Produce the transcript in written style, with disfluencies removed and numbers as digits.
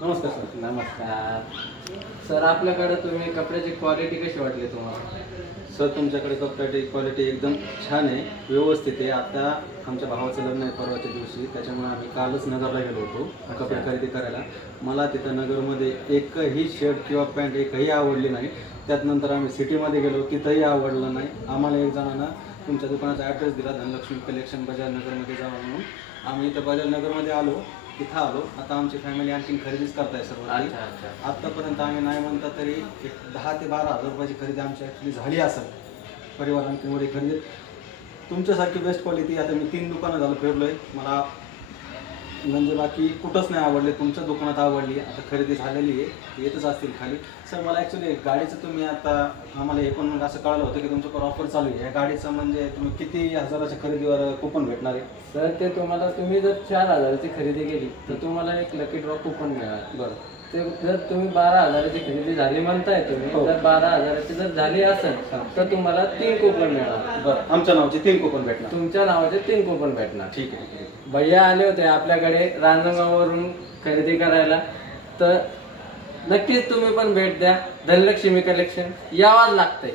नमस्कार सर. नमस्कार सर. आपल्याकडे तुम्ही कपड्याची क्वालिटी कशी वाटली तुम्हाला? सर तुमच्याकडे कपड्याची क्वालिटी एकदम छान आहे, व्यवस्थित आहे. आता आमच्या भावाचं लग्न आहे परवाच्या दिवशी, त्याच्यामुळे आम्ही कालच नगरला गेलो होतो कपडे खरेदी करायला. मला तिथं नगरमध्ये एकही शर्ट किंवा पॅन्ट एकही आवडली नाही. त्यानंतर आम्ही सिटीमध्ये गेलो, तिथंही आवडलं नाही. आम्हाला एक जणांना तुमच्या दुकानाचा ॲड्रेस दिला, धनलक्ष्मी कलेक्शन बजाज नगरमध्ये जावा म्हणून. आम्ही इथं बजाज नगरमध्ये आलो, इथं आलो. आता आमची फॅमिली आणखीन खरेदीच करताय सर्व. आत्तापर्यंत आम्ही नाही म्हणता तरी एक 10 ते 12 हजार रुपयाची खरेदी आमची ॲक्च्युली झाली असेल परिवार आणखीनमध्ये खरेदी. तुमच्यासारखी बेस्ट क्वालिटी आता मी 3 दुकानं झालं फिरलो आहे, मला म्हणजे बाकी कुठंच नाही आवडले. तुमच्या दुकानात आवडली, आता खरेदी झालेली आहे, येतच असतील खाली. सर मला ॲक्च्युली गाडीचं तुम्ही आता आम्हाला हे पण असं कळलं होतं की तुमच्याकडे ऑफर चालू आहे. या गाडीचं म्हणजे तुम्ही किती हजाराच्या खरेदीवर कुपन भेटणार आहे? सर ते तुम्ही जर 4,000ची खरेदी केली तर तुम्हाला एक लकी ड्रॉ कुपन मिळणार. बरं. ते जर तुम्ही 12,000ची खरेदी झाली म्हणताय तुम्ही, जर 12,000ची जर झाली असेल तर तुम्हाला 3 कुपन मिळणार. बरं, आमच्या नावाचे 3 कुपन भेटणार. तुमच्या नावाचे 3 कुपन भेटणार. ठीक आहे. भैया आले होते आपल्याकडे रांजणगाववरून खरेदी करायला, तर नक्कीच तुम्ही पण भेट द्या. धनलक्ष्मी कलेक्शन यावंच लागतंय.